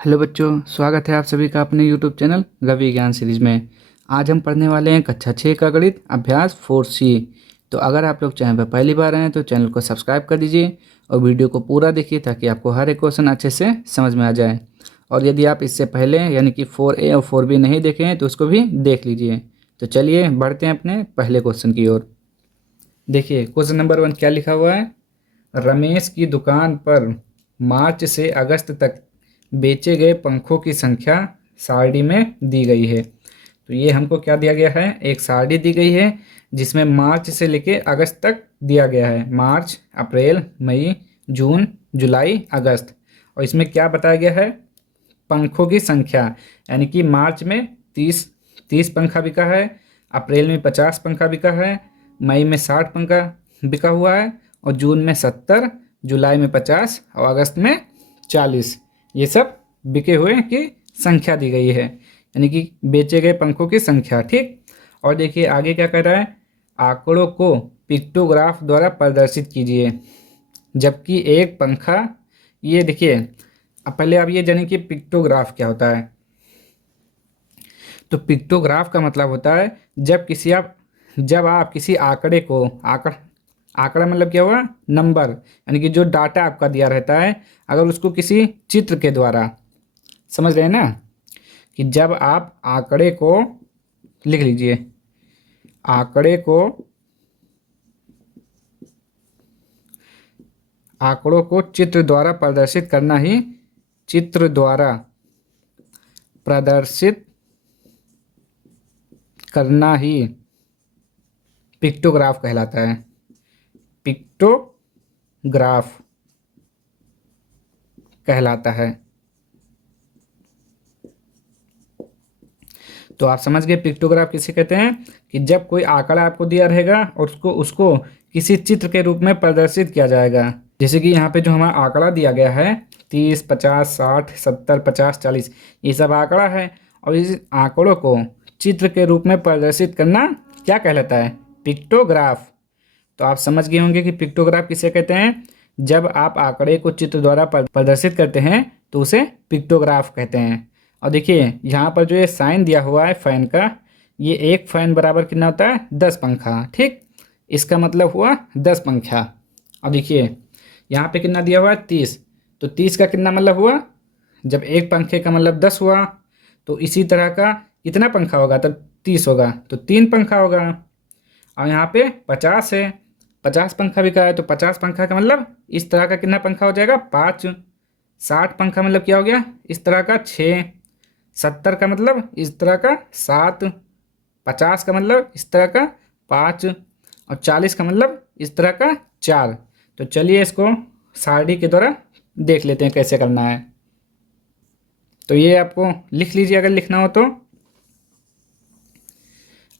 Hello बच्चों, स्वागत है आप सभी का अपने यूट्यूब चैनल रवि ज्ञान सीरीज में। आज हम पढ़ने वाले हैं कक्षा 6 का गणित अभ्यास 4C। तो अगर आप लोग चैनल पर पहली बार आए हैं तो चैनल को सब्सक्राइब कर दीजिए और वीडियो को पूरा देखिए ताकि आपको हर एक क्वेश्चन अच्छे से समझ में आ जाए। और यदि आप इससे पहले यानी कि 4A और 4B नहीं देखे हैं तो उसको भी देख लीजिए। तो चलिए बढ़ते हैं अपने पहले क्वेश्चन की ओर। देखिए क्वेश्चन नंबर 1 क्या लिखा हुआ है। रमेश की दुकान पर मार्च से अगस्त तक बेचे गए पंखों की संख्या सारणी में दी गई है। तो ये हमको क्या दिया गया है, एक सारणी दी गई है जिसमें मार्च से लेके अगस्त तक दिया गया है। मार्च, अप्रैल, मई, जून, जुलाई, अगस्त। और इसमें क्या बताया गया है, पंखों की संख्या, यानी कि मार्च में 30 पंखा बिका है, अप्रैल में 50 पंखा बिका है, मई में 60 पंखा बिका हुआ है, और जून में 70, जुलाई में 50 और अगस्त में 40। ये सब बिके हुए की संख्या दी गई है, यानी कि बेचे गए पंखों की संख्या। ठीक। और देखिए आगे क्या कह रहा है, आंकड़ों को पिक्टोग्राफ द्वारा प्रदर्शित कीजिए। जबकि एक पंखा, ये देखिए अब पहले आप ये जानिए कि पिक्टोग्राफ क्या होता है। तो पिक्टोग्राफ का मतलब होता है जब आप किसी आंकड़े को आंकड़ा मतलब क्या हुआ, नंबर, यानी कि जो डाटा आपका दिया रहता है, अगर उसको किसी चित्र के द्वारा, समझ रहे हैं ना, कि जब आप आंकड़े को, लिख लीजिए, आंकड़ों को चित्र द्वारा प्रदर्शित करना ही पिक्टोग्राफ कहलाता है। पिक्टोग्राफ कहलाता है। तो आप समझ गए पिक्टोग्राफ किसे कहते हैं, कि जब कोई आंकड़ा आपको दिया रहेगा और उसको किसी चित्र के रूप में प्रदर्शित किया जाएगा। जैसे कि यहाँ पे जो हमारा आंकड़ा दिया गया है 30, 50, 60, 70, 50, 40, ये सब आंकड़ा है। और इस आंकड़ों को चित्र के रूप में प्रदर्शित करना क्या कहलाता है, पिक्टोग्राफ। तो आप समझ गए होंगे कि पिक्टोग्राफ किसे कहते हैं। जब आप आंकड़े को चित्र द्वारा प्रदर्शित करते हैं तो उसे पिक्टोग्राफ कहते हैं। और देखिए यहाँ पर जो ये साइन दिया हुआ है फैन का, ये एक फैन बराबर कितना होता है, 10 पंखा। ठीक। इसका मतलब हुआ 10 पंखा। और देखिए यहाँ पे कितना दिया हुआ है, 30। तो 30 का कितना मतलब हुआ, जब एक पंखे का मतलब 10 हुआ, तो इसी तरह का कितना पंखा होगा, तब 30 होगा तो 3 पंखा होगा। और यहाँ पे 50 है, 50 पंखा बिका है, तो 50 पंखा का मतलब इस तरह का कितना पंखा हो जाएगा, 5। 60 पंखा मतलब क्या हो गया, इस तरह का 6। 70 का मतलब इस तरह का 7। 50 का मतलब इस तरह का 5। और 40 का मतलब इस तरह का 4। तो चलिए इसको सारणी के द्वारा देख लेते हैं कैसे करना है। तो ये आपको लिख लीजिए अगर लिखना हो तो।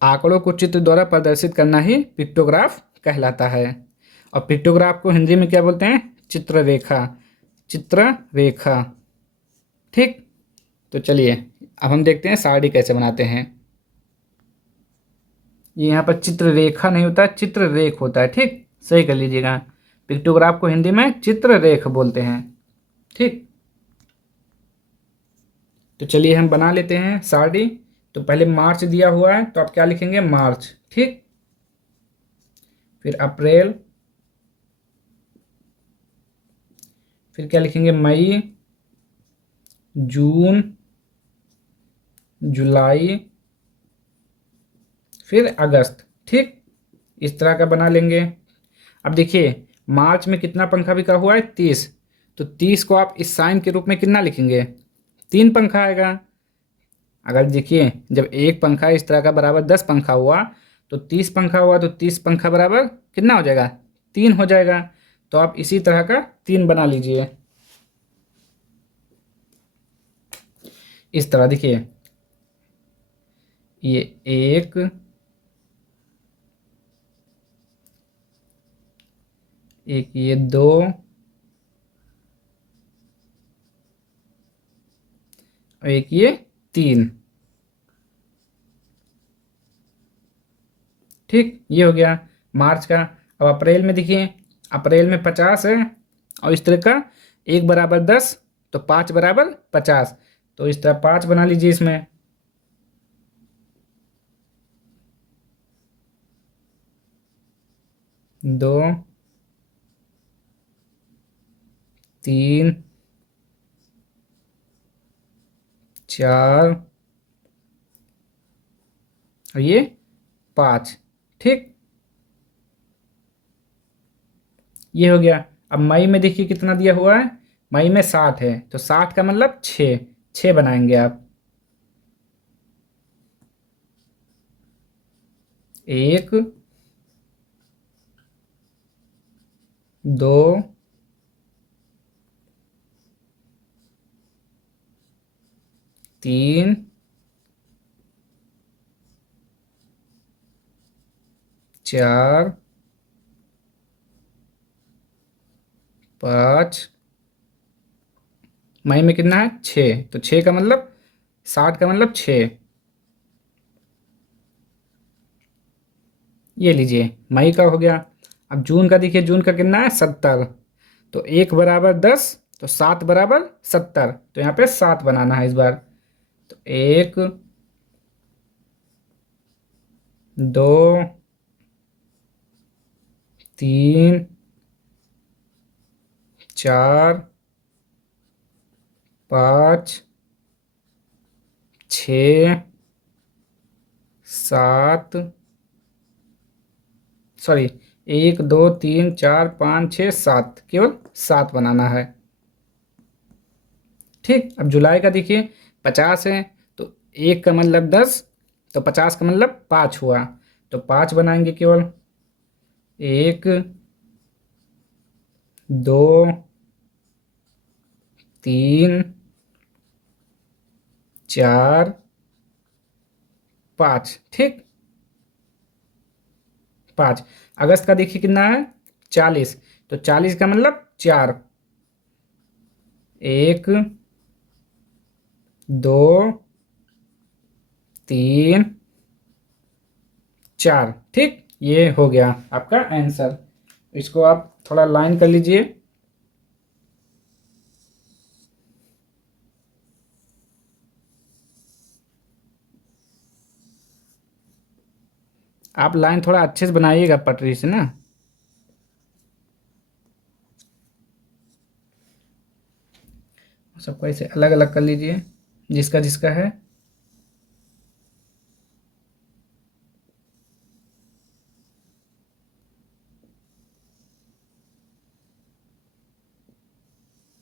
आंकड़ों को चित्र द्वारा प्रदर्शित करना ही पिक्टोग्राफ कहलाता है। और पिक्टोग्राफ को हिंदी में क्या बोलते हैं, चित्ररेखा। चित्ररेखा। ठीक। तो चलिए अब हम देखते हैं सारणी कैसे बनाते हैं। ये यहाँ पर चित्ररेखा नहीं होता है, चित्ररेख होता है। ठीक, सही कर लीजिएगा। पिक्टोग्राफ को हिंदी में चित्ररेख बोलते हैं। ठीक। तो चलिए हम बना लेते हैं सारणी। तो पहले मार्च दिया हुआ है तो आप क्या लिखेंगे, मार्च। ठीक। फिर अप्रैल, फिर क्या लिखेंगे, मई, जून, जुलाई, फिर अगस्त। ठीक, इस तरह का बना लेंगे। अब देखिए मार्च में कितना पंखा बिका हुआ है, 30। तो 30 को आप इस साइन के रूप में कितना लिखेंगे, 3 पंखा आएगा। अगर देखिए जब एक पंखा इस तरह का बराबर 10 पंखा हुआ, तो 30 पंखा हुआ, तो 30 पंखा बराबर कितना हो जाएगा, 3 हो जाएगा। तो आप इसी तरह का 3 बना लीजिए। इस तरह देखिए, ये 1, एक ये 2, और एक ये 3। ठीक, ये हो गया मार्च का। अब अप्रैल में देखिए, अप्रैल में 50 है, और इस तरह का 1 बराबर 10, तो 5 बराबर 50। तो इस तरह 5 बना लीजिए इसमें। 2 3 4 और ये 5। ठीक, ये हो गया। अब मई में देखिए कितना दिया हुआ है, मई में 60 है, तो 60 का मतलब 6, 6 बनाएंगे आप। 1 2 3 4 5। मई में कितना है 6, तो 6 का मतलब 60 का मतलब 6। ये लीजिए मई का हो गया। अब जून का देखिए, जून का कितना है 70, तो 1 बराबर 10, तो 7 बराबर 70, तो यहाँ पे 7 बनाना है इस बार। तो 1 2 3 4 5 6 7, सॉरी 1 2 3 4 5 6 7, केवल 7 बनाना है। ठीक, अब जुलाई का देखिए 50 है, तो 1 का मतलब 10, तो 50 का मतलब 5 हुआ, तो 5 बनाएंगे केवल। 1 2 3 4 5। ठीक, 5। अगस्त का देखिए कितना है 40, तो 40 का मतलब 4। 1 2 3 4। ठीक, ये हो गया आपका आंसर। इसको आप थोड़ा लाइन कर लीजिए। आप लाइन थोड़ा अच्छे से बनाइएगा पटरी से ना। सबको ऐसे अलग अलग कर लीजिए, जिसका जिसका है।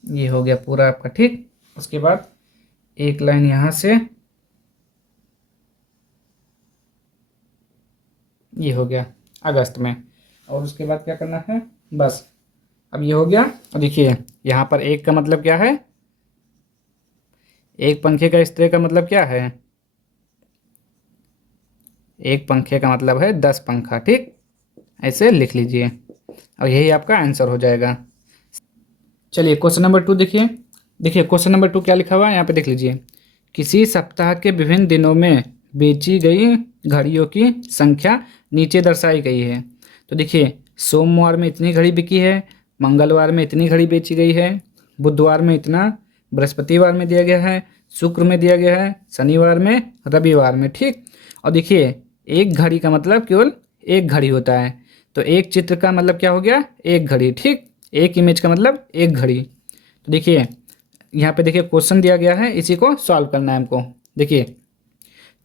ये हो गया पूरा आपका। ठीक, उसके बाद एक लाइन यहाँ से, ये हो गया अगस्त में। और उसके बाद क्या करना है, बस अब ये हो गया। और देखिए यहाँ पर एक का मतलब क्या है, एक पंखे का स्प्रे का मतलब क्या है, एक पंखे का मतलब है 10 पंखा। ठीक, ऐसे लिख लीजिए और यही आपका आंसर हो जाएगा। चलिए क्वेश्चन नंबर 2 देखिए। देखिए क्वेश्चन नंबर 2 क्या लिखा हुआ है यहाँ पे देख लीजिए। किसी सप्ताह के विभिन्न दिनों में बेची गई घड़ियों की संख्या नीचे दर्शाई गई है। तो देखिए सोमवार में इतनी घड़ी बिकी है, मंगलवार में इतनी घड़ी बेची गई है, बुधवार में इतना, बृहस्पतिवार में दिया गया है, शुक्र में दिया गया है, शनिवार में, रविवार में। ठीक, और देखिए एक घड़ी का मतलब केवल एक घड़ी होता है, तो एक चित्र का मतलब क्या हो गया, एक घड़ी। ठीक, एक इमेज का मतलब एक घड़ी। तो देखिए यहाँ पे देखिए क्वेश्चन दिया गया है, इसी को सॉल्व करना है हमको। देखिए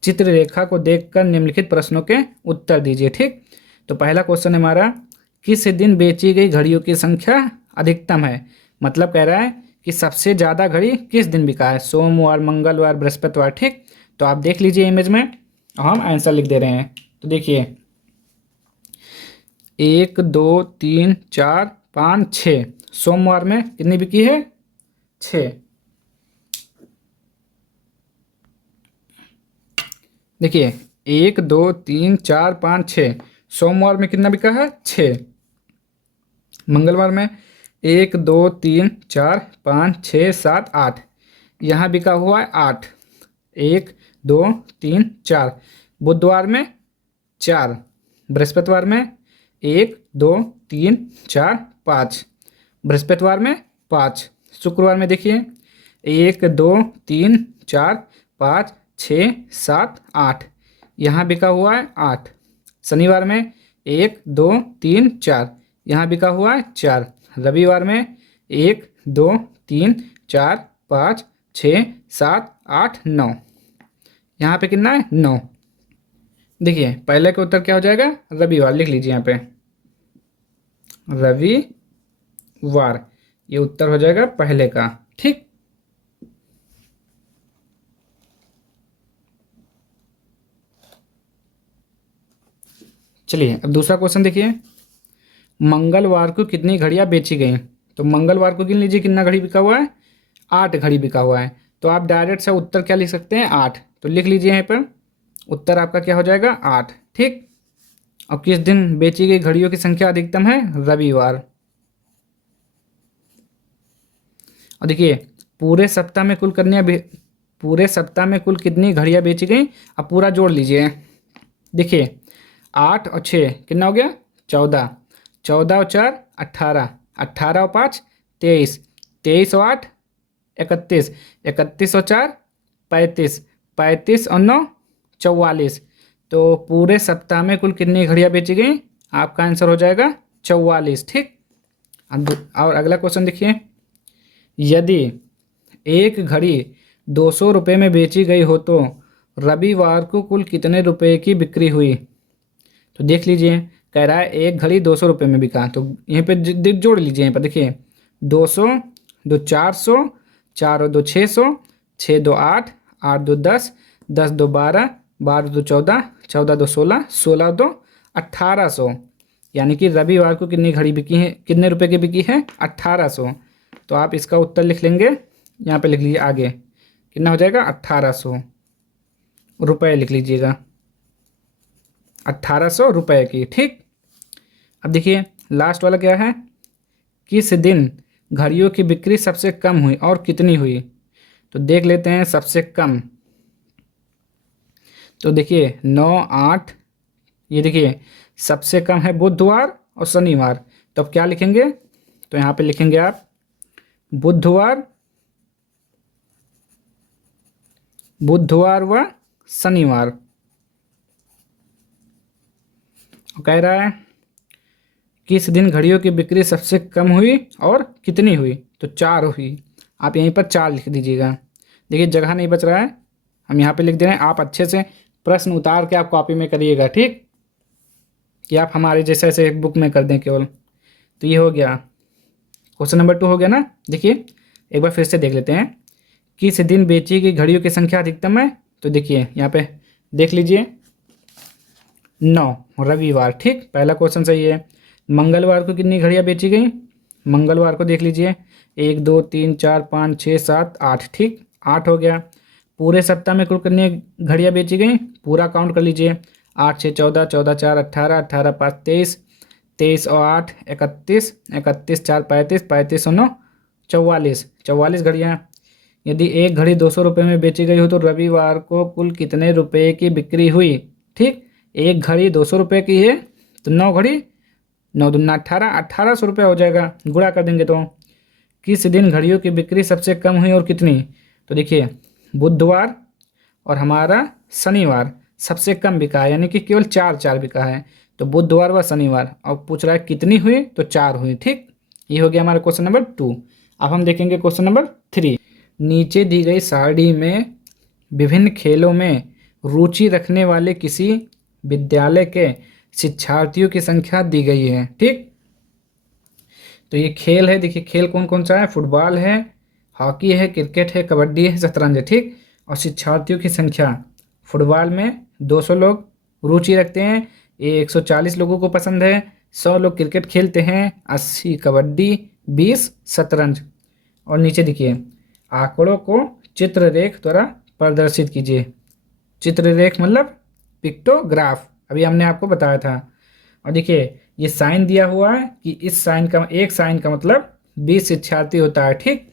चित्र रेखा को देखकर निम्नलिखित प्रश्नों के उत्तर दीजिए। ठीक, तो पहला क्वेश्चन है हमारा, किस दिन बेची गई घड़ियों की संख्या अधिकतम है। मतलब कह रहा है कि सबसे ज़्यादा घड़ी किस दिन बिका है, सोमवार, मंगलवार, बृहस्पतिवार। ठीक, तो आप देख लीजिए इमेज में और हम आंसर लिख दे रहे हैं। तो देखिए 1 2 3 4 5 6, सोमवार में कितनी बिकी है 6। देखिए 1 2 3 4 5 6, सोमवार में कितना बिका है 6। मंगलवार में 1 2 3 4 5 6 7 8, यहाँ बिका हुआ है 8। 1 2 3 4, बुधवार में 4, बृहस्पतिवार में 1 2 3 4 5, बृहस्पतिवार में 5, शुक्रवार में देखिए 1 2 3 4 5 6 7 8, यहाँ बिका हुआ है 8। शनिवार में 1 2 3 4, यहाँ बिका हुआ है 4। रविवार में 1 2 3 4 5 6 7 8 9, यहाँ पे कितना है 9। देखिए पहले का उत्तर क्या हो जाएगा, रविवार लिख लीजिए यहाँ पे, रविवार ये उत्तर हो जाएगा पहले का। ठीक, चलिए अब दूसरा क्वेश्चन देखिए, मंगलवार को कितनी घड़ियां बेची गई। तो मंगलवार को गिन लीजिए कितना घड़ी बिका हुआ है, 8 घड़ी बिका हुआ है। तो आप डायरेक्ट से उत्तर क्या लिख सकते हैं, 8। तो लिख लीजिए यहाँ पर, उत्तर आपका क्या हो जाएगा 8। ठीक, और किस दिन बेची गई घड़ियों की संख्या अधिकतम है, रविवार। और देखिए पूरे सप्ताह में कुल कितनी घड़ियां बेची गई, अब पूरा जोड़ लीजिए। देखिए 8 और 6 कितना हो गया, 14। 14 और 4 18, 18 और 5 23, 23 और 8 31, 31 और 4 35, 35 और 9 44। तो पूरे सप्ताह में कुल कितनी घड़ियां बेची गई, आपका आंसर हो जाएगा 44। ठीक, और अगला क्वेश्चन देखिए, यदि एक घड़ी 200 रुपये में बेची गई हो तो रविवार को कुल कितने रुपए की बिक्री हुई। तो देख लीजिए, कह रहा है एक घड़ी 200 रुपये में बिका, तो यहीं पे जोड़ लीजिए। यहाँ पर देखिए 200 2 400, 4 और 2 600, 6 2 8, 8 2 10, 10 2 12, 12 2 14, 14 2 16, 16 2 1800। यानी कि रविवार को कितनी घड़ी बिकी है, कितने रुपए की बिकी है, 1800। तो आप इसका उत्तर लिख लेंगे, यहाँ पे लिख लीजिए आगे कितना हो जाएगा, 1800 रुपये लिख लीजिएगा, 1800 रुपये की। ठीक, अब देखिए लास्ट वाला क्या है, किस दिन घड़ियों की बिक्री सबसे कम हुई और कितनी हुई। तो देख लेते हैं सबसे कम। तो देखिए 9 8, ये देखिए सबसे कम है बुधवार और शनिवार। तो अब क्या लिखेंगे, तो यहाँ पे लिखेंगे आप बुधवार व शनिवार। कह रहा है किस दिन घड़ियों की बिक्री सबसे कम हुई और कितनी हुई, तो 4 हुई। आप यहीं पर 4 लिख दीजिएगा। देखिए जगह नहीं बच रहा है, हम यहाँ पे लिख दे रहे हैं। आप अच्छे से प्रश्न उतार के आप कॉपी में करिएगा, ठीक, कि आप हमारे जैसे ऐसे एक बुक में कर दें केवल। तो ये हो गया क्वेश्चन नंबर 2 हो गया ना। देखिए एक बार फिर से देख लेते हैं, किस दिन बेची गई घड़ियों की संख्या अधिकतम है। तो देखिए यहाँ पे देख लीजिए 9, रविवार। ठीक, पहला क्वेश्चन सही है। मंगलवार को कितनी घड़ियां बेची गई, मंगलवार को देख लीजिए 1 2 3 4 5 6 7 8। ठीक, 8 हो गया। पूरे सप्ताह में कुल कितनी घड़ियां बेची गई, पूरा काउंट कर लीजिए, 8 6 14, 14 4 18, 18 5 23, 23 और 8 31, 31 4 35, 35 और 9 44, 44 घड़ियाँ। यदि एक घड़ी 200 रुपये में बेची गई हो तो रविवार को कुल कितने रुपए की बिक्री हुई। ठीक, एक घड़ी 200 रुपये की है तो 9 घड़ी, 9 दूना 18, 1800 रुपये हो जाएगा, गुणा कर देंगे तो। किस दिन घड़ियों की बिक्री सबसे कम हुई और कितनी। तो देखिए बुधवार और हमारा शनिवार सबसे कम बिका है, यानी कि केवल 4 बिका है। तो बुधवार व शनिवार, और पूछ रहा है कितनी हुई, तो 4 हुई। ठीक, ये हो गया हमारा क्वेश्चन नंबर 2। अब हम देखेंगे क्वेश्चन नंबर 3। नीचे दी गई सारणी में विभिन्न खेलों में रुचि रखने वाले किसी विद्यालय के शिक्षार्थियों की संख्या दी गई है। ठीक, तो ये खेल है, देखिए खेल कौन कौन सा है, फुटबॉल है, हॉकी है, क्रिकेट है, कबड्डी है, शतरंज है। ठीक, और शिक्षार्थियों की संख्या, फुटबॉल में 200 लोग रुचि रखते हैं, 140 लोगों को पसंद है, 100 लोग क्रिकेट खेलते हैं, 80 कबड्डी, 20 शतरंज। और नीचे देखिए आंकड़ों को चित्ररेख द्वारा प्रदर्शित कीजिए। चित्ररेख मतलब पिक्टोग्राफ, अभी हमने आपको बताया था। और देखिए ये साइन दिया हुआ है कि इस साइन का, एक साइन का मतलब 20 शिक्षार्थी होता है। ठीक,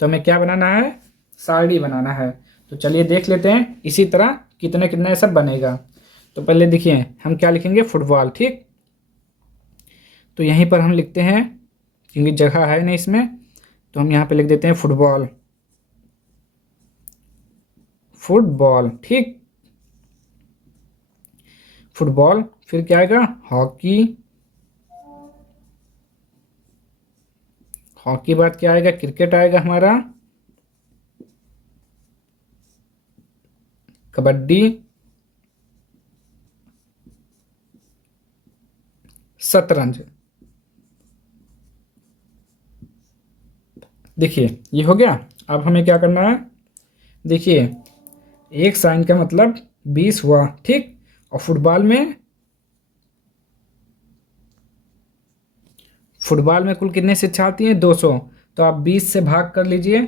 तो हमें क्या बनाना है, सारणी बनाना है। तो चलिए देख लेते हैं इसी तरह कितने कितने सब बनेगा। तो पहले देखिए हम क्या लिखेंगे, फुटबॉल। ठीक, तो यहीं पर हम लिखते हैं क्योंकि जगह है नहीं इसमें, तो हम यहाँ पे लिख देते हैं फुटबॉल। फुटबॉल, ठीक। फुटबॉल, फिर क्या आएगा, हॉकी। हॉकी बाद क्या आएगा, क्रिकेट आएगा हमारा, कबड्डी, शतरंज। देखिए ये हो गया। अब हमें क्या करना है, देखिए एक साइन का मतलब 20 हुआ, ठीक। और फुटबॉल में कुल कितने शिक्षार्थी हैं, 200। तो आप 20 से भाग कर लीजिए,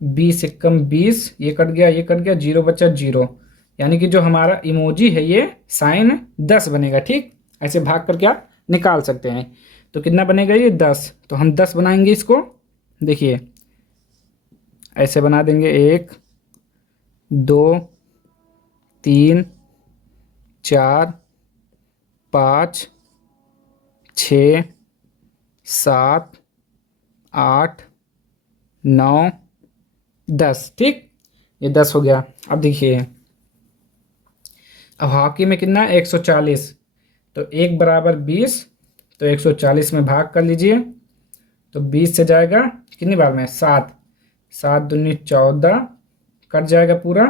20 एकम 20, ये कट गया, ये कट गया, जीरो बचा जीरो। यानी कि जो हमारा इमोजी है ये साइन 10 बनेगा, ठीक। ऐसे भाग करके आप निकाल सकते हैं। तो कितना बनेगा ये 10। तो हम 10 बनाएंगे इसको, देखिए ऐसे बना देंगे, 1 2 3 4 5 6 7 8 9 10, ठीक। ये 10 हो गया। अब देखिए, अब हॉकी में कितना है, 140। तो 1 बराबर 20, तो 140 में भाग कर लीजिए। तो 20 से जाएगा कितनी बार में, 7, 7 दूनी 14, कट जाएगा पूरा,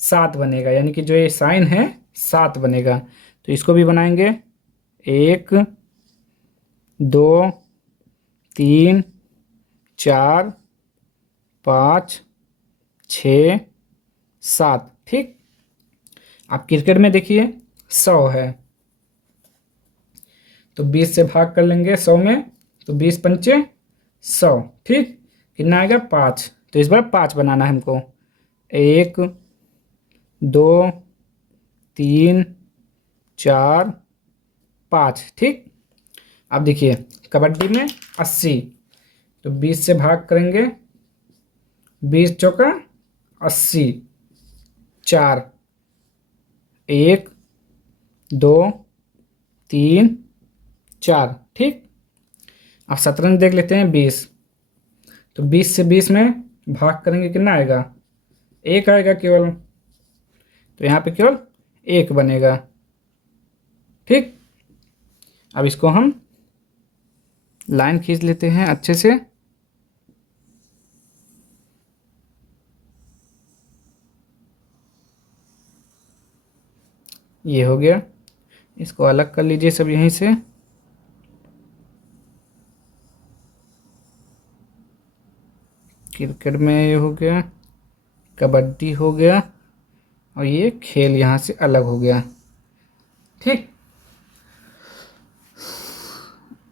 7 बनेगा। यानी कि जो ये साइन है 7 बनेगा। तो इसको भी बनाएंगे, 1 2 3 4 5 6 7, ठीक। आप क्रिकेट में देखिए 100 है, तो 20 से भाग कर लेंगे 100 में, तो 20 पंचे 100, ठीक। कितना आएगा, 5। तो इस बार 5 बनाना है हमको, 1 2 3 4 5, ठीक। अब देखिए कबड्डी में 80, तो 20 से भाग करेंगे, 20 चौका 80, 4 1 2 3 4, ठीक। अब शतरंज देख लेते हैं, 20। तो 20 से 20 में भाग करेंगे, कितना आएगा, 1 आएगा केवल। तो यहाँ पे केवल 1 बनेगा, ठीक। अब इसको हम लाइन खींच लेते हैं अच्छे से। ये हो गया, इसको अलग कर लीजिए सब यहीं से। क्रिकेट में ये हो गया, कबड्डी हो गया, और ये खेल यहाँ से अलग हो गया, ठीक।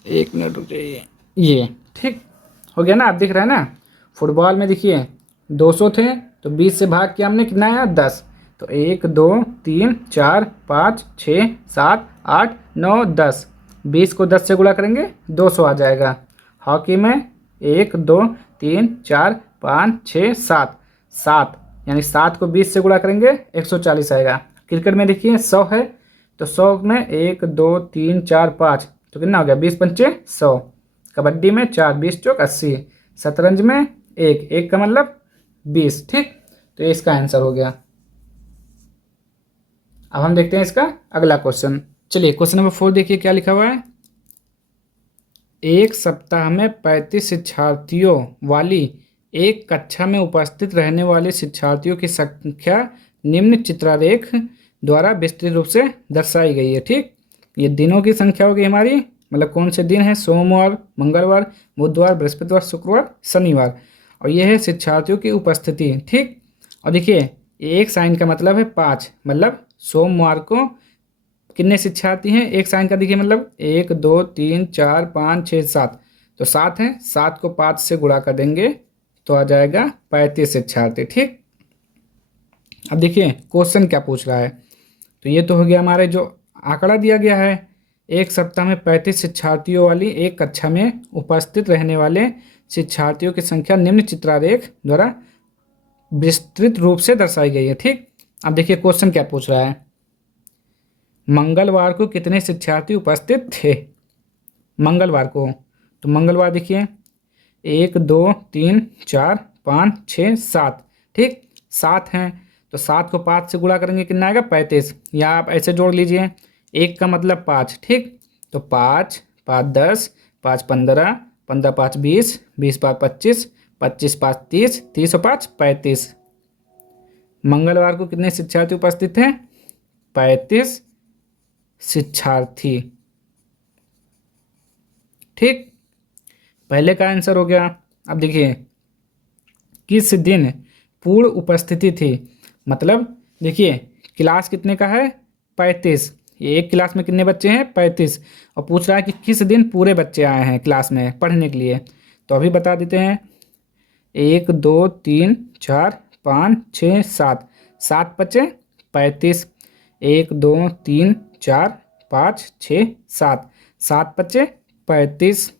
1 मिनट रुक जाइए, ये ठीक हो गया ना। आप दिख रहा है ना, फुटबॉल में देखिए 200 थे, तो 20 से भाग किया हमने, कितना आया, 10। तो 1 2 3 4 5 6 7 8 9 10, 20 को 10 से गुणा करेंगे 200 आ जाएगा। हॉकी में 1 2 3 4 5 6 7, 7 यानी 7 को 20 से गुणा करेंगे 140 आएगा। क्रिकेट में देखिए 100 है, तो 100 में 1 2 3 4 5, तो कितना हो गया, 20 पंचे 100। कबड्डी में 4 20 चौक 80। शतरंज में 1 1 का मतलब 20, ठीक। तो ये इसका आंसर हो गया। अब हम देखते हैं इसका अगला क्वेश्चन। चलिए क्वेश्चन नंबर 4 देखिए क्या लिखा हुआ है। एक सप्ताह में 35 शिक्षार्थियों वाली एक कक्षा में उपस्थित रहने वाले शिक्षार्थियों की संख्या निम्न चित्रालेख द्वारा विस्तृत रूप से दर्शाई गई है, ठीक। ये दिनों की संख्या होगी हमारी, मतलब कौन से दिन है, सोमवार मंगलवार बुधवार बृहस्पतिवार शुक्रवार शनिवार, और यह है शिक्षार्थियों की उपस्थिति, ठीक। और देखिए एक साइन का मतलब है 5, मतलब सोमवार को कितने शिक्षार्थी हैं, एक साइन का देखिए मतलब 1 2 3 4 5 6 7, तो 7 हैं, 7 को 5 से गुणा कर देंगे तो आ जाएगा 35 शिक्षार्थी, ठीक। अब देखिए क्वेश्चन क्या पूछ रहा है। तो ये तो हो गया हमारे जो आंकड़ा दिया गया है, एक सप्ताह में 35 शिक्षार्थियों वाली एक कक्षा में उपस्थित रहने वाले शिक्षार्थियों की संख्या निम्न चित्रालेख द्वारा विस्तृत रूप से दर्शाई गई है, ठीक। अब देखिए क्वेश्चन क्या पूछ रहा है, मंगलवार को कितने शिक्षार्थी उपस्थित थे, मंगलवार को। तो मंगलवार देखिए 1 2 3 4 5 6 7, ठीक। 7 हैं तो 7 को 5 से गुणा करेंगे कितना आएगा 35, या आप ऐसे जोड़ लीजिए, 1 का मतलब 5, ठीक। तो 5 5 10, 5 15, 15 5 20, 20 5 25, 25 5 30, 30 और 5 35। मंगलवार को कितने शिक्षार्थी उपस्थित थे? 35 शिक्षार्थी, ठीक। पहले का आंसर हो गया। अब देखिए किस दिन पूर्ण उपस्थिति थी, मतलब देखिए क्लास कितने का है 35, एक क्लास में कितने बच्चे हैं 35, और पूछ रहा है कि किस दिन पूरे बच्चे आए हैं क्लास में पढ़ने के लिए। तो अभी बता देते हैं, 1 2 3 4 5 6 7, 7 बचे 35, 1 2 3 4 5 6 7, 7 बचे 35,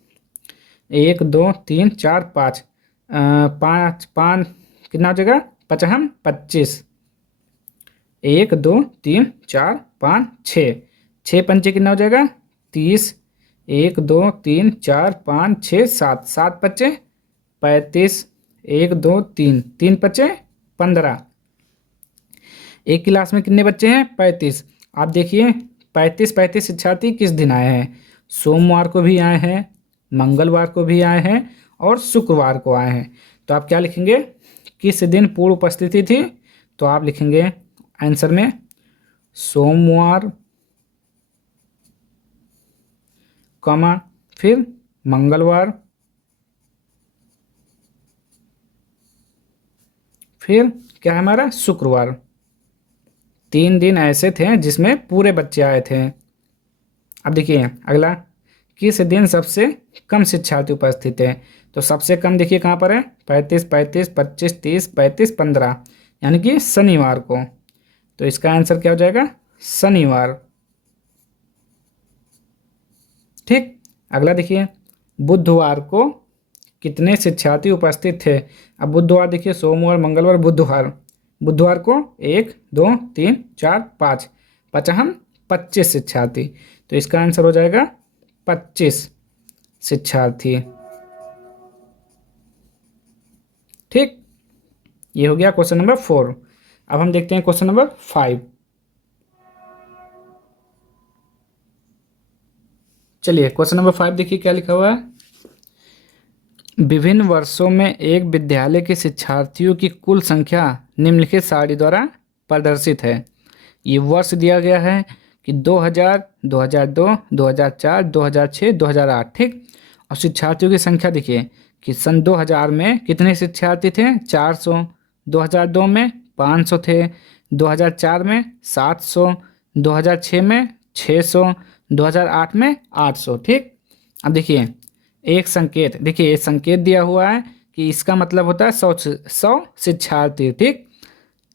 1 2 3 4 5, 5 5 कितना हो जाएगा 55 25, 1 2 3 4 5 6, 6 पंचे कितना हो जाएगा 30, 1 2 3 4 5 6 7, 7 बचे 35, 1 2 3, 3 बचे 15। एक क्लास में कितने बच्चे हैं 35। आप देखिए 35 शिक्षार्थी किस दिन आए हैं, सोमवार को भी आए हैं, मंगलवार को भी आए हैं और शुक्रवार को आए हैं। तो आप क्या लिखेंगे, किस दिन पूर्ण उपस्थिति थी, तो आप लिखेंगे आंसर में सोमवार, कमा फिर मंगलवार, फिर क्या है हमारा शुक्रवार। 3 दिन ऐसे थे जिसमें पूरे बच्चे आए थे। अब देखिए अगला, किस दिन सबसे कम शिक्षार्थी उपस्थित है, तो सबसे कम देखिए कहाँ पर है 35 35 25 30 35 15, यानी कि शनिवार को। तो इसका आंसर क्या हो जाएगा शनिवार, ठीक। अगला देखिए, बुधवार को कितने शिक्षार्थी उपस्थित थे। अब बुधवार देखिए सोमवार मंगलवार बुधवार, बुधवार को 1 2 3 4 5, पचहम 25 शिक्षार्थी। तो इसका आंसर हो जाएगा 25 शिक्षार्थी, ठीक। ये हो गया क्वेश्चन नंबर 4। अब हम देखते हैं क्वेश्चन नंबर 5। चलिए क्वेश्चन नंबर 5 देखिए क्या लिखा हुआ है। विभिन्न वर्षों में एक विद्यालय के शिक्षार्थियों की कुल संख्या निम्नलिखित सारणी द्वारा प्रदर्शित है। ये वर्ष दिया गया है कि 2000, 2002, 2004, 2006, 2008, ठीक। और शिक्षार्थियों की संख्या देखिए कि सन 2000 में कितने शिक्षार्थी थे 400, 2002 में 500 थे, 2004 में 700, 2006 में 600, 2008 में 800, ठीक। अब देखिए एक संकेत, देखिए ये संकेत दिया हुआ है कि इसका मतलब होता है 100 शिक्षार्थी, ठीक।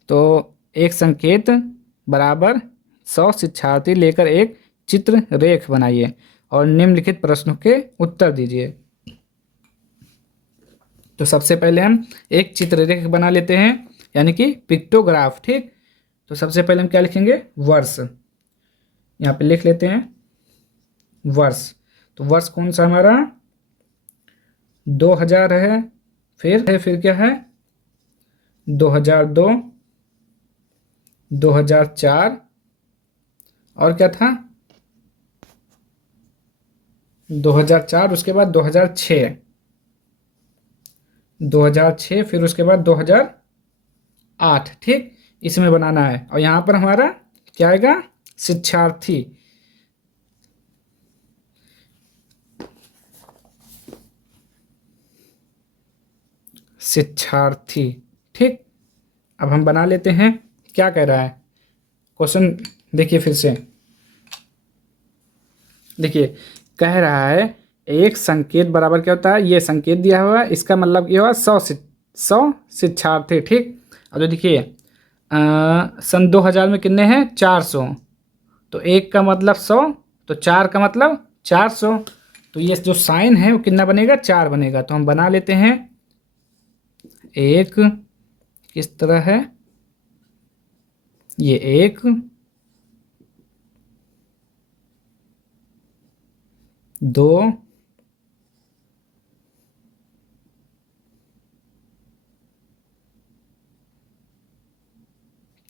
तो एक संकेत बराबर 100 शिक्षार्थी लेकर एक चित्र रेख बनाइए और निम्नलिखित प्रश्नों के उत्तर दीजिए। तो सबसे पहले हम एक चित्र रेख बना लेते हैं, यानी कि पिक्टोग्राफ, ठीक। तो सबसे पहले हम क्या लिखेंगे वर्ष, यहाँ पे लिख लेते हैं वर्ष। तो वर्ष कौन सा हमारा 2000 है, फिर क्या है 2002, 2004 और क्या था 2004, उसके बाद 2006, 2006 फिर उसके बाद 2008, ठीक। इसमें बनाना है और यहाँ पर हमारा क्या आएगा शिक्षार्थी, शिक्षार्थी, ठीक। अब हम बना लेते हैं, क्या कह रहा है क्वेश्चन, देखिए फिर से देखिए कह रहा है एक संकेत बराबर क्या होता है, ये संकेत दिया हुआ है, इसका मतलब ये हुआ 100 शिक्षार्थी, ठीक। अब तो देखिए सन 2000 में कितने हैं 400, तो एक का मतलब 100, तो 4 का मतलब 400, तो ये जो साइन है वो कितना बनेगा 4 बनेगा। तो हम बना लेते हैं, एक किस तरह है ये एक, दो,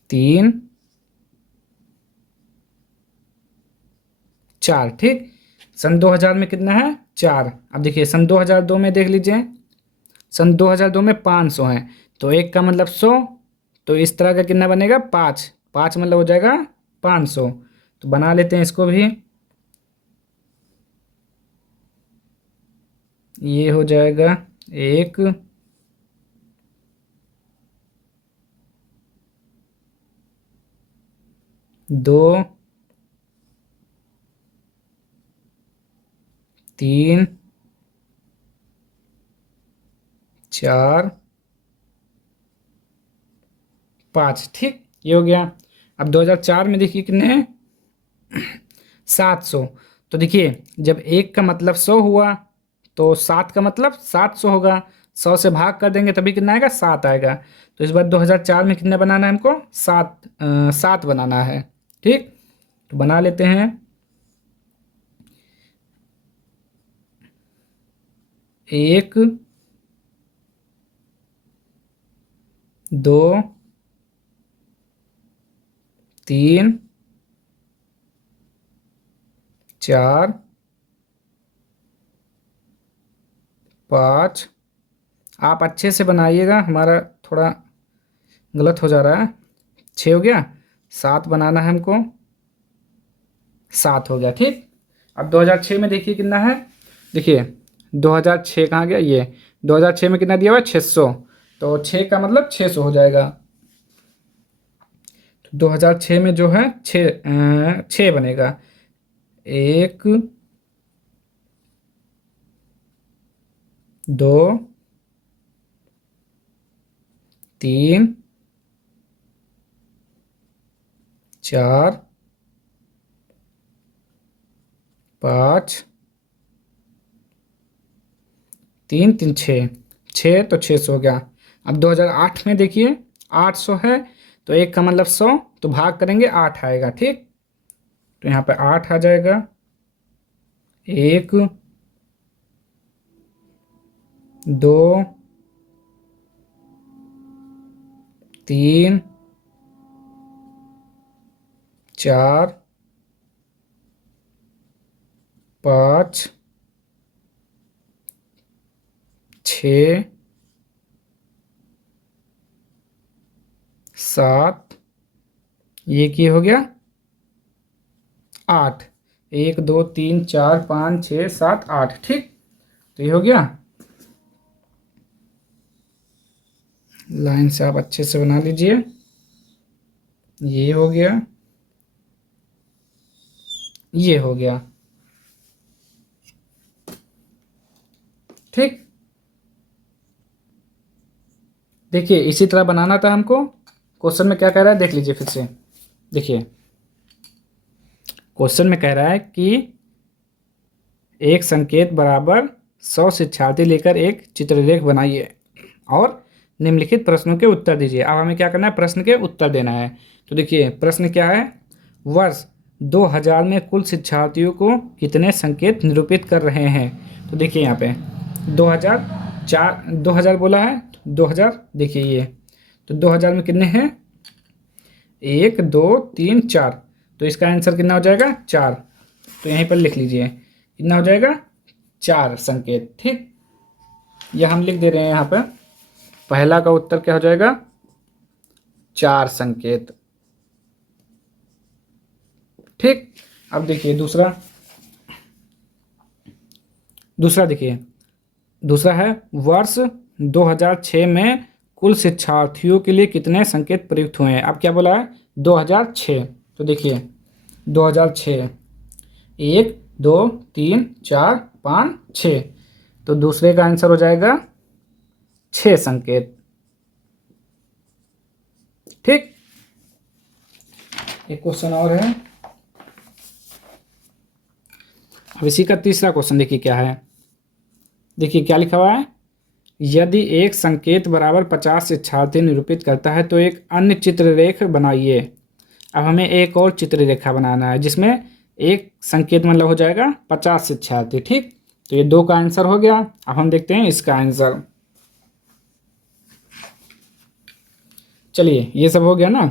3 4। ठीक, सन 2000 में कितना है 4। अब देखिए सन 2002 में देख लीजिए, सन 2002 में 500 है, तो एक का मतलब 100, तो इस तरह का कितना बनेगा 5, 5 मतलब हो जाएगा 500। तो बना लेते हैं इसको भी, ये हो जाएगा 1 2 3 4 5। ठीक, ये हो गया। अब 2004 में देखिए कितने हैं 700। तो देखिए जब एक का मतलब 100 हुआ तो 7 का मतलब 700 होगा, 100 से भाग कर देंगे तभी कितना आएगा 7 आएगा। तो इस बार 2004 में कितना बनाना है हमको 7 बनाना है। ठीक, तो बना लेते हैं, 1 2 3 4 5। आप अच्छे से बनाइएगा, हमारा थोड़ा गलत हो जा रहा है। 6 हो गया, 7 बनाना है हमको, 7 हो गया। ठीक, अब 2006 में देखिए कितना है, देखिए 2006 कहाँ गया, ये 2006 में कितना दिया हुआ है 600, तो 6 का मतलब 600 हो जाएगा। तो 2006 में जो है 6 बनेगा, 1 2 3 4 5 3 3 6, 6 तो 600 हो गया। अब 2008 में देखिए 800 है, तो एक का मतलब 100, तो भाग करेंगे 8 आएगा। ठीक, तो यहाँ पे 8 आ जाएगा, 1 2 3 4 5 6 7, ये की हो गया 8, 1 2 3 4 5 6 7 8। ठीक, तो ये हो गया, लाइन से आप अच्छे से बना लीजिए, ये हो गया, ये हो गया। ठीक, देखिए इसी तरह बनाना था हमको। क्वेश्चन में क्या कह रहा है देख लीजिए फिर से, देखिए क्वेश्चन में कह रहा है कि एक संकेत बराबर 100 शिक्षार्थी लेकर एक चित्रलेख बनाइए और निम्नलिखित प्रश्नों के उत्तर दीजिए। अब हमें क्या करना है, प्रश्न के उत्तर देना है। तो देखिए प्रश्न क्या है, वर्ष 2000 में कुल शिक्षार्थियों को कितने संकेत निरूपित कर रहे हैं। तो देखिए यहाँ पे 2000 बोला है, 2000 देखिए ये, तो 2000 में कितने हैं 1 2 3 4, तो इसका आंसर कितना हो जाएगा 4। तो यहीं पर लिख लीजिए कितना हो जाएगा 4 संकेत। ठीक, यह हम लिख दे रहे हैं यहाँ पर, पहला का उत्तर क्या हो जाएगा 4 संकेत। ठीक, अब देखिए दूसरा देखिए, दूसरा है वर्ष 2006 में कुल शिक्षार्थियों के लिए कितने संकेत प्रयुक्त हुए हैं। अब क्या बोला है 2006, तो देखिए 2006 1 2 3 4 5 6, तो दूसरे का आंसर हो जाएगा 6 संकेत। ठीक, एक क्वेश्चन और है, अब इसी का तीसरा क्वेश्चन देखिए क्या है, देखिए क्या लिखा हुआ है, यदि एक संकेत बराबर 50 शिक्षार्थी निरूपित करता है तो एक अन्य चित्ररेख बनाइए। अब हमें एक और चित्ररेखा बनाना है जिसमें एक संकेत मतलब हो जाएगा 50 शिक्षार्थी। ठीक, तो ये 2 का आंसर हो गया। अब हम देखते हैं इसका आंसर, चलिए ये सब हो गया ना।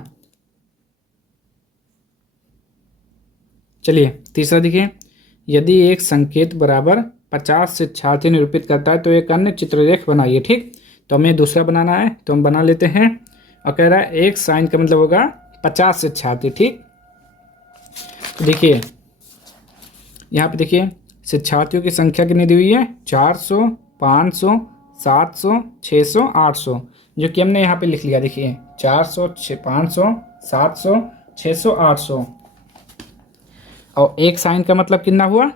चलिए तीसरा देखिए, यदि एक संकेत बराबर 50 से 66 निरूपित करता है तो एक अन्य चित्ररेख बनाइए। ठीक, तो हमें दूसरा बनाना है, तो हम बना लेते हैं। और कह रहा है एक साइन का मतलब होगा 50 से 66। ठीक, तो देखिए यहाँ पे देखिए शिक्षार्थियों की संख्या कितनी दी हुई है, 400, 500, 700, 600, 800, जो कि हमने यहाँ पे लिख लिया। देखिए 400, 500, 700, 600, 800। और एक साइन का मतलब कितना हुआ,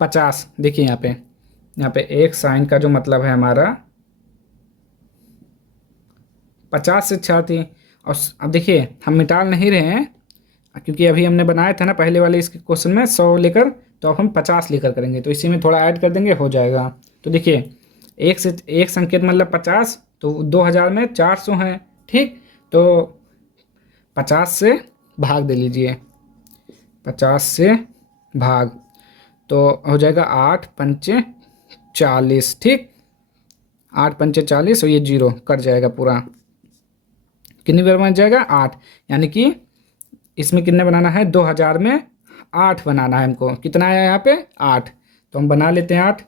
50। देखिए यहाँ पे एक साइन का जो मतलब है हमारा 50 से 66। और अब देखिए हम मिटा नहीं रहे हैं, क्योंकि अभी हमने बनाया था ना पहले वाले इसके क्वेश्चन में 100 लेकर, तो अब हम 50 लेकर करेंगे, तो इसी में थोड़ा ऐड कर देंगे, हो जाएगा। तो देखिए एक से एक संकेत मतलब 50, तो 2000 में 400 हैं। ठीक, तो 50 से भाग दे लीजिए, 50 से भाग, तो हो जाएगा 8 पंचे 40। ठीक, 8 पंचे 40 और ये 0 कट जाएगा पूरा। कितनी बार बन जाएगा, 8। यानी कि इसमें कितने बनाना है, 2000 में 8 बनाना है हमको। कितना आया यहाँ पे, 8। तो हम बना लेते हैं 8।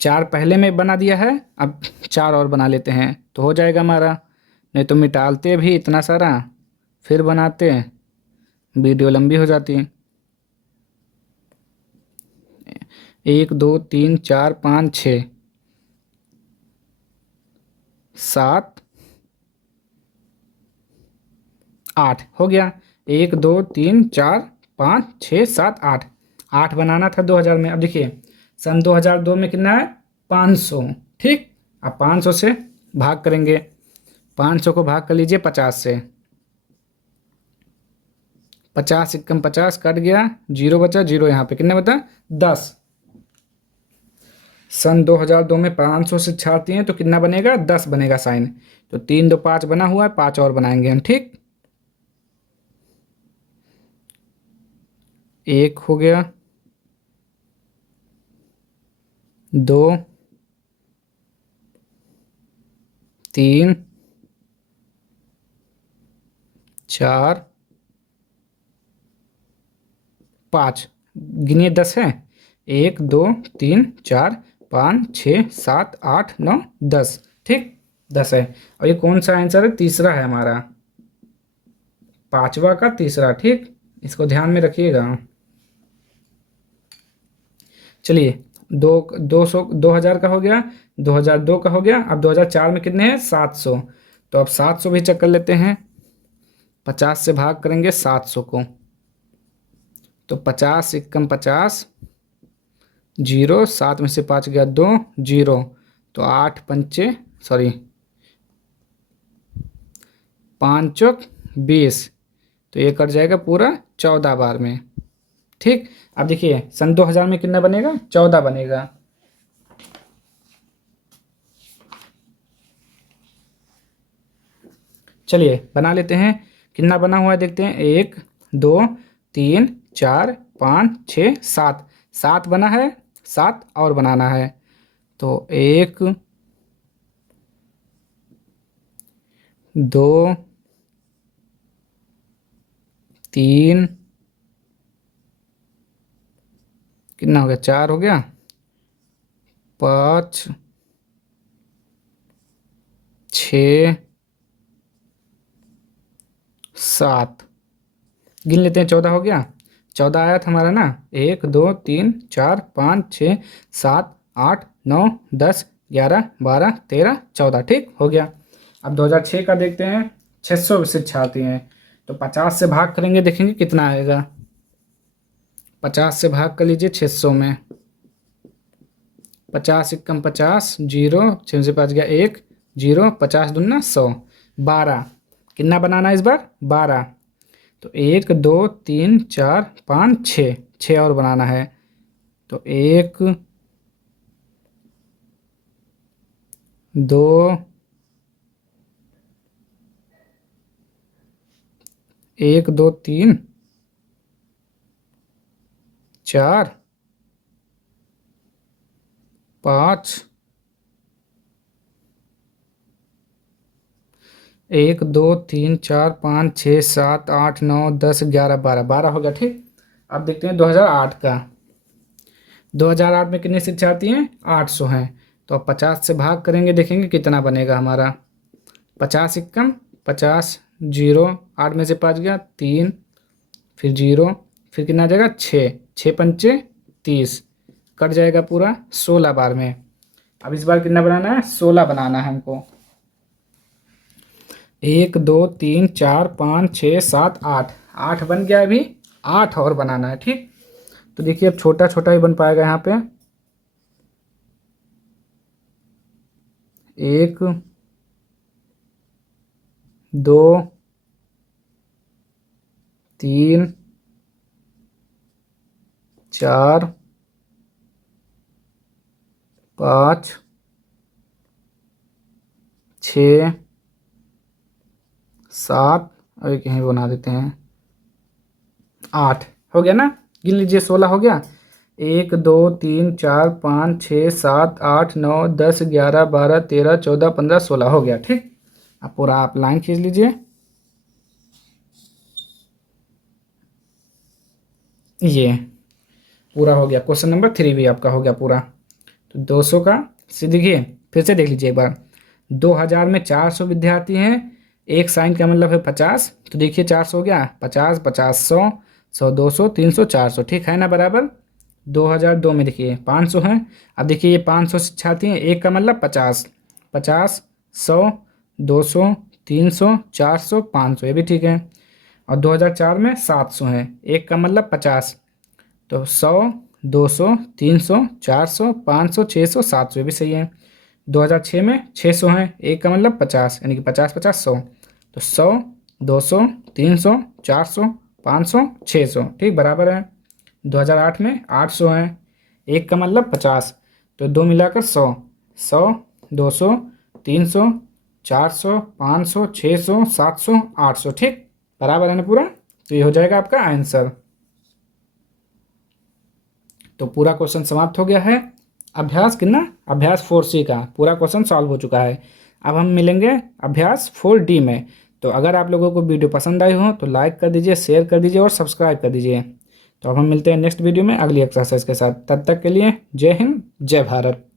4 पहले में बना दिया है, अब 4 और बना लेते हैं तो हो जाएगा हमारा। नहीं तो मिटालते भी इतना सारा फिर बनाते, वीडियो लंबी हो जाती है। 1 2 3 4 5 6 7 8 हो गया। 1 2 3 4 5 6 7 8, 8 बनाना था 2000 में। अब देखिए सन 2002 में कितना है, 500। ठीक, अब 500 से भाग करेंगे, 500 को भाग कर लीजिए 50 से, 50 एकम 50 कट गया, 0 बचा, 0 यहाँ पे कितना बता, 10। सन 2002 में 500 से छाड़ती हैं तो कितना बनेगा, 10 बनेगा साइन। तो 3 2 5 बना हुआ है, 5 और बनाएंगे हम। ठीक, 1 हो गया, 2 3 4 5, गिनिए 10 है, 1 2 3 4 5 6 7 8 9 10। ठीक, 10 है। और ये कौन सा आंसर है, तीसरा है हमारा, पांचवा का तीसरा। ठीक, इसको ध्यान में रखिएगा। चलिए 2000 का हो गया, 2002 का हो गया। अब 2004 में कितने हैं, 700। तो अब 700 भी चेक कर लेते हैं, 50 से भाग करेंगे 700 को, तो 50 एकम 50, 0, 7 में से 5 गया 2, 0, तो 8 पंचे सॉरी 5 चौक 20, तो ये कट जाएगा पूरा 14 बार में। ठीक, अब देखिए सन 2000 में कितना बनेगा, 14 बनेगा। चलिए बना लेते हैं, कितना बना हुआ है देखते हैं, 1 2 3 4 5 6 7, 7 बना है, 7 और बनाना है। तो 1 2 3, कितना हो गया, 4 हो गया, 5 6 7, गिन लेते हैं, 14 हो गया। 14 आया था हमारा ना, 1 2 3 4 5 6 7 8 9 10 11 12 13 14। ठीक हो गया। अब 2006 का देखते हैं, 600 विशिष्ट छात्र हैं, तो 50 से भाग करेंगे, देखेंगे कितना आएगा। 50 से भाग कर लीजिए 600 में, 50 एकम 50, 0, 6 से 5 गया 1, 0, 50 दूना 100, 12। कितना बनाना है इस बार, 12। तो 1 2 3 4 5 6, 6 और बनाना है। तो 1 2 1 2 3 4 5, 1 2 3 4 5 6 7 8 9 10 11 12, 12 हो गया। ठीक, अब देखते हैं 2008 का। 2008 में कितने शिक्षार्थी हैं? 800 हैं। तो अब 50 से भाग करेंगे, देखेंगे कितना बनेगा हमारा। 50 एकम 50, जीरो 8 में से 5 गया 3, फिर जीरो, फिर कितना आ जाएगा 6, 6 पंचे 30, कट जाएगा पूरा 16 बार में। अब इस बार कितना बनाना है? 16 बनाना है हमको। 1 2 3 4 5 6 7 8, 8 बन गया। अभी 8 और बनाना है, ठीक। तो देखिए अब छोटा छोटा ही बन पाएगा यहाँ पे। 1 2 3 4 5 6 7, और एक यहीं बना देते हैं 8। हो गया ना? गिन लीजिए, 16 हो गया। 1 2 3 4 5 6 7 8 9 10 11 12 13 14 15 16 हो गया, ठीक। अब पूरा आप लाइन खींच लीजिए। ये पूरा हो गया। क्वेश्चन नंबर 3 भी आपका हो गया पूरा। तो 200 का देखिए फिर से देख लीजिए एक बार। 2000 में 400 विद्यार्थी हैं, एक साइन का मतलब है 50। तो देखिए 400 हो गया, 50 50 100 100 200 300 400, ठीक है ना, बराबर। 2002 में देखिए 500 हैं। अब देखिए ये 500 शिक्षार्थी हैं, एक का मतलब 50, 50 100 200 300 400 500, ये भी ठीक है। और 2004 में 700 हैं, एक का मतलब 50, तो 100 200 300 400 500 600 700, ये भी सही है। 2006 में 600 हैं, एक का मतलब 50, यानी कि 50 50 100, तो 100 200 300 400 500 600, ठीक, बराबर है। 2008 में 800 हैं, एक का मतलब 50, तो दो मिलाकर 100, 100 200 300 400 500 600 700 800, ठीक, बराबर है ना पूरा। तो ये हो जाएगा आपका आंसर। तो पूरा क्वेश्चन समाप्त हो गया है। अभ्यास कितना? अभ्यास 4C का पूरा क्वेश्चन सॉल्व हो चुका है। अब हम मिलेंगे अभ्यास 4D में। तो अगर आप लोगों को वीडियो पसंद आई हो तो लाइक कर दीजिए, शेयर कर दीजिए और सब्सक्राइब कर दीजिए। तो अब हम मिलते हैं नेक्स्ट वीडियो में अगली एक्सरसाइज के साथ। तब तक के लिए जय हिंद, जय भारत।